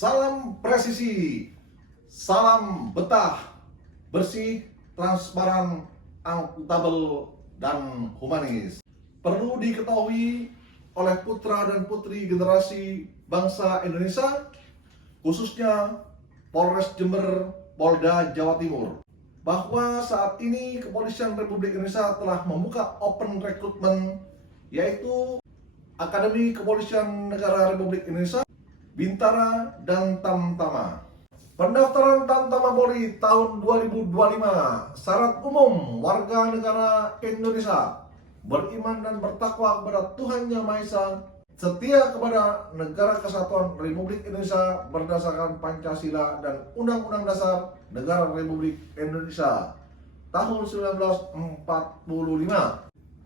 Salam presisi, salam betah, bersih, transparan, akuntabel, dan humanis. Perlu diketahui oleh putra dan putri generasi bangsa Indonesia, khususnya Polres Jember, Polda Jawa Timur, bahwa saat ini Kepolisian Republik Indonesia telah membuka open recruitment, yaitu Akademi Kepolisian Negara Republik Indonesia, Bintara, dan Tamtama. Pendaftaran Tamtama Polri tahun 2025, syarat umum warga negara Indonesia, beriman dan bertakwa kepada Tuhan Yang Maha Esa, setia kepada Negara Kesatuan Republik Indonesia berdasarkan Pancasila dan Undang-Undang Dasar Negara Republik Indonesia tahun 1945.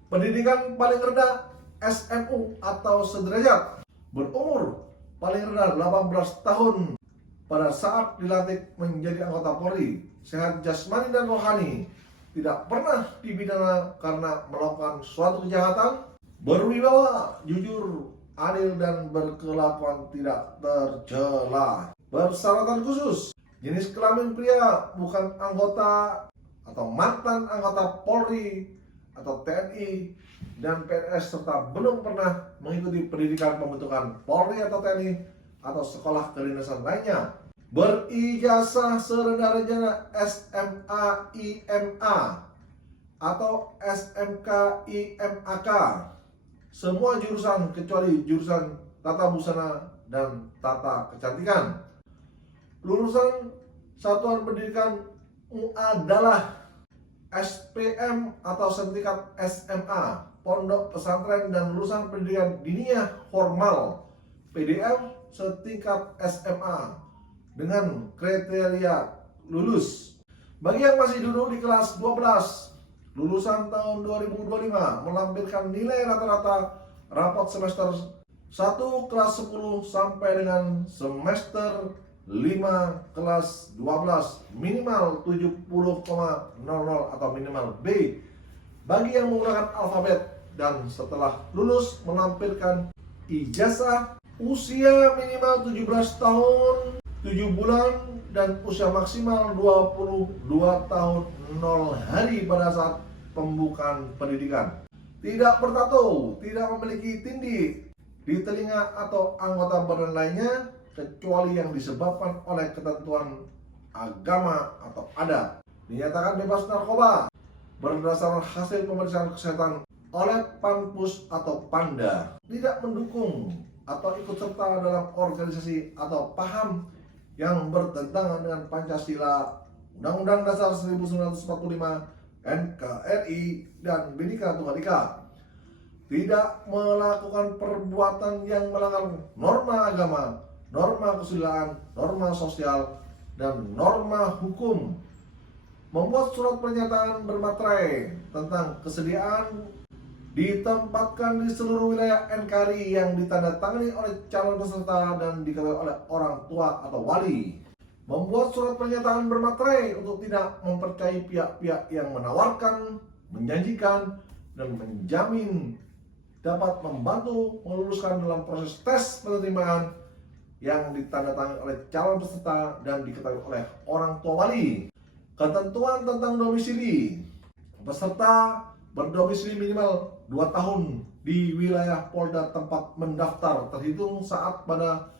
Pendidikan paling rendah SMU atau sederajat, berumur paling rendah 18 tahun pada saat dilantik menjadi anggota Polri, sehat jasmani dan rohani, tidak pernah dipidana karena melakukan suatu kejahatan, berwibawa, jujur, adil, dan berkelakuan tidak tercela. Persyaratan khusus: jenis kelamin pria, bukan anggota atau mantan anggota Polri atau TNI dan PNS, serta belum pernah mengikuti pendidikan pembentukan Polri atau TNI atau sekolah kedinasan lainnya, berijazah serendah-rendahnya SMA IMA atau SMK IMAK, semua jurusan kecuali jurusan tata busana dan tata kecantikan. Lulusan satuan pendidikan adalah SPM atau setingkat SMA, pondok pesantren, dan lulusan pendidikan diniyah formal PDM setingkat SMA dengan kriteria lulus. Bagi yang masih duduk di kelas 12, lulusan tahun 2025 melampirkan nilai rata-rata rapot semester 1 kelas 10 sampai dengan semester 5 kelas 12 minimal 70,00 atau minimal B bagi yang menggunakan alfabet, dan setelah lulus melampirkan ijazah, usia minimal 17 tahun 7 bulan dan usia maksimal 22 tahun 0 hari pada saat pembukaan pendidikan. Tidak bertato, tidak memiliki tindik di telinga atau anggota badan lainnya kecuali yang disebabkan oleh ketentuan agama atau adat. Dinyatakan bebas narkoba berdasarkan hasil pemeriksaan kesehatan oleh Panpus atau Panda. Tidak mendukung atau ikut serta dalam organisasi atau paham yang bertentangan dengan Pancasila, Undang-Undang Dasar 1945, NKRI, dan Bhinneka Tunggal Ika. Tidak melakukan perbuatan yang melanggar norma agama, norma kesusilaan, norma sosial, dan norma hukum. Membuat surat pernyataan bermaterai tentang kesediaan ditempatkan di seluruh wilayah NKRI yang ditandatangani oleh calon peserta dan diketahui oleh orang tua atau wali. Membuat surat pernyataan bermaterai untuk tidak mempercayai pihak-pihak yang menawarkan, menjanjikan, dan menjamin dapat membantu meluluskan dalam proses tes penerimaan yang ditandatangani oleh calon peserta dan diketahui oleh orang tua wali. Ketentuan tentang domisili: peserta berdomisili minimal 2 tahun di wilayah Polda tempat mendaftar terhitung saat pada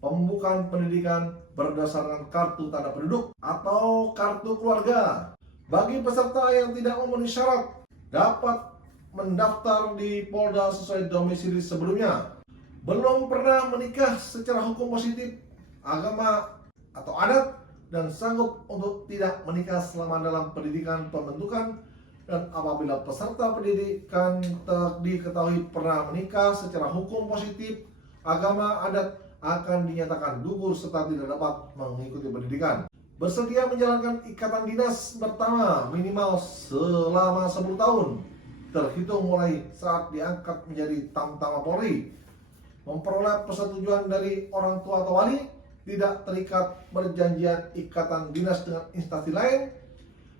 pembukaan pendidikan berdasarkan kartu tanda penduduk atau kartu keluarga. Bagi peserta yang tidak memenuhi syarat dapat mendaftar di Polda sesuai domisili sebelumnya. Belum pernah menikah secara hukum positif, agama, atau adat, dan sanggup untuk tidak menikah selama dalam pendidikan pembentukan, dan apabila peserta pendidikan diketahui pernah menikah secara hukum positif, agama, adat, akan dinyatakan gugur serta tidak dapat mengikuti pendidikan. Bersedia menjalankan ikatan dinas pertama minimal selama 10 tahun terhitung mulai saat diangkat menjadi Tamtama Polri. Memperoleh persetujuan dari orang tua atau wali, tidak terikat perjanjian ikatan dinas dengan instansi lain.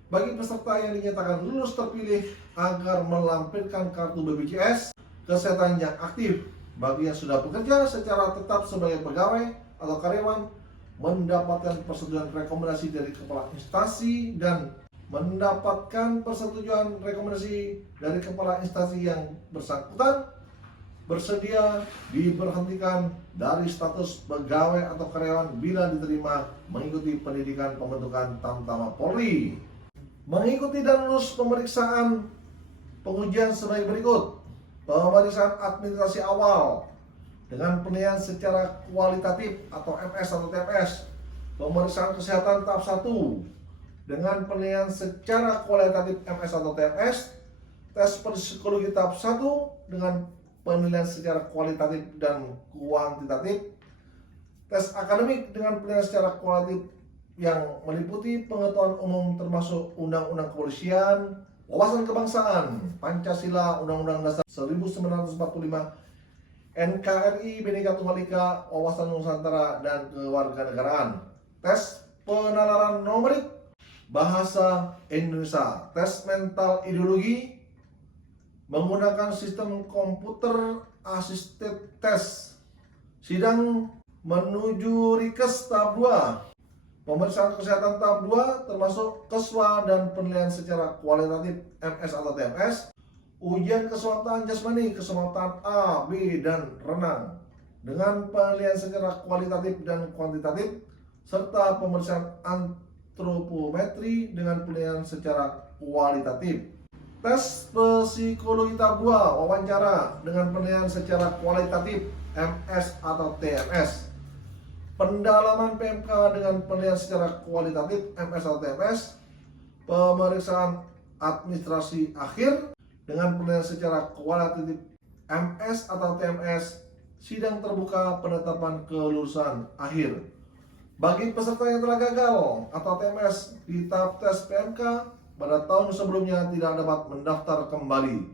Bagi peserta yang dinyatakan lulus terpilih agar melampirkan kartu BPJS Kesehatan yang aktif. Bagi yang sudah bekerja secara tetap sebagai pegawai atau karyawan mendapatkan persetujuan rekomendasi dari kepala instansi dan mendapatkan persetujuan rekomendasi dari kepala instansi yang bersangkutan bersedia diberhentikan dari status pegawai atau karyawan bila diterima mengikuti pendidikan pembentukan Tamtama Polri. Mengikuti dan lulus pemeriksaan pengujian sebagai berikut. Pemeriksaan administrasi awal dengan penilaian secara kualitatif atau MS atau TMS. Pemeriksaan kesehatan tahap 1 dengan penilaian secara kualitatif MS atau TMS. Tes psikologi tahap 1 dengan penilaian secara kualitatif dan kuantitatif. Tes akademik dengan penilaian secara kualitatif yang meliputi pengetahuan umum termasuk Undang-Undang Kepolisian, wawasan kebangsaan, Pancasila, Undang-Undang Dasar 1945, NKRI, Bhinneka Tunggal Ika, wawasan Nusantara, dan kewarganegaraan. Tes penalaran numerik bahasa Indonesia, tes mental ideologi menggunakan sistem komputer assisted test, sidang menuju Rikes tahap 2. Pemeriksaan kesehatan tahap 2 termasuk keswa dan penilaian secara kualitatif MS atau TMS, ujian keselamatan jasmani, keselamatan A, B, dan renang dengan penilaian secara kualitatif dan kuantitatif, serta pemeriksaan antropometri dengan penilaian secara kualitatif. Tes psikologi tahap 2 wawancara dengan penilaian secara kualitatif MS atau TMS. Pendalaman PMK dengan penilaian secara kualitatif MS atau TMS. Pemeriksaan administrasi akhir dengan penilaian secara kualitatif MS atau TMS. Sidang terbuka penetapan kelulusan akhir. Bagi peserta yang telah gagal atau TMS di tahap tes PMK pada tahun sebelumnya tidak dapat mendaftar kembali.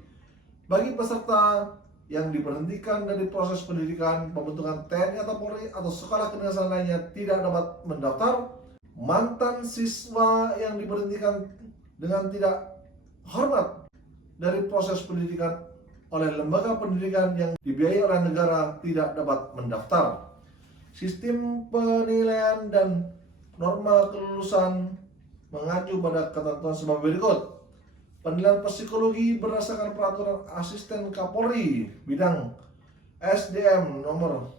Bagi peserta yang diberhentikan dari proses pendidikan pembentukan TNI atau Polri atau sekolah kedinasan lainnya tidak dapat mendaftar. Mantan siswa yang diberhentikan dengan tidak hormat dari proses pendidikan oleh lembaga pendidikan yang dibiayai oleh negara tidak dapat mendaftar. Sistem penilaian dan norma kelulusan mengacu pada ketentuan sebagai berikut. Penilaian psikologi berdasarkan peraturan asisten Kapolri bidang SDM nomor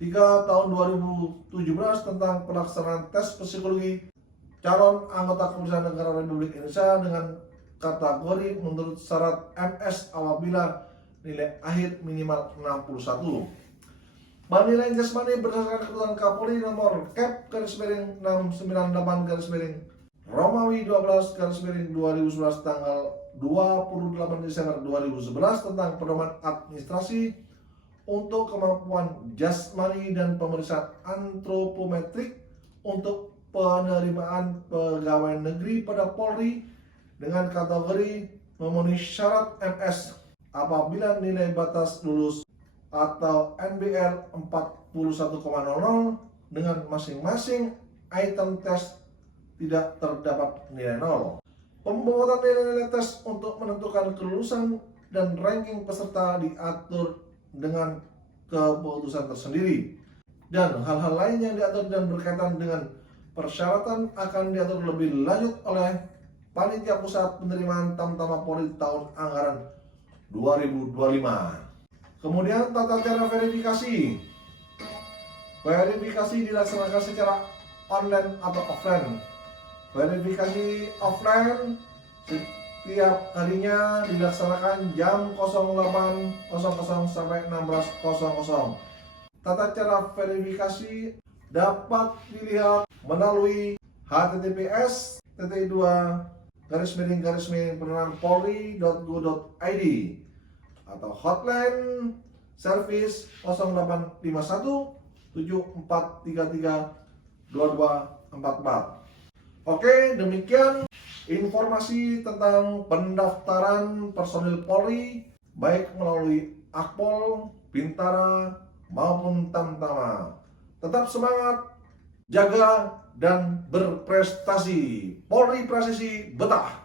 3 tahun 2017 tentang pelaksanaan tes psikologi calon anggota Kepolisian Negara Republik Indonesia dengan kategori menurut syarat MS apabila nilai akhir minimal 61. Penilaian jasmani berdasarkan keputusan Kapolri nomor Kep /698 Romawi 12/2011 tanggal 28 Desember 2011 tentang pedoman administrasi untuk kemampuan jasmani dan pemeriksaan antropometrik untuk penerimaan pegawai negeri pada Polri dengan kategori memenuhi syarat MS apabila nilai batas lulus atau NBR 41,00 dengan masing-masing item tes tidak terdapat nilai 0. Pembuatan nilai-nilai tes untuk menentukan kelulusan dan ranking peserta diatur dengan keputusan tersendiri. Dan hal-hal lain yang diatur dan berkaitan dengan persyaratan akan diatur lebih lanjut oleh Panitia Pusat Penerimaan Tamtama Polri tahun anggaran 2025. Kemudian tata cara verifikasi. Verifikasi dilaksanakan secara online atau offline. Verifikasi offline setiap harinya dilaksanakan jam 08.00 sampai 16.00. Tata cara verifikasi dapat dilihat melalui https://penerimaan-polri.go.id atau hotline service 0851 7433 2244. Oke, demikian informasi tentang pendaftaran personil Polri baik melalui Akpol, Bintara maupun Tamtama. Tetap semangat, jaga dan berprestasi. Polri Presisi Betah.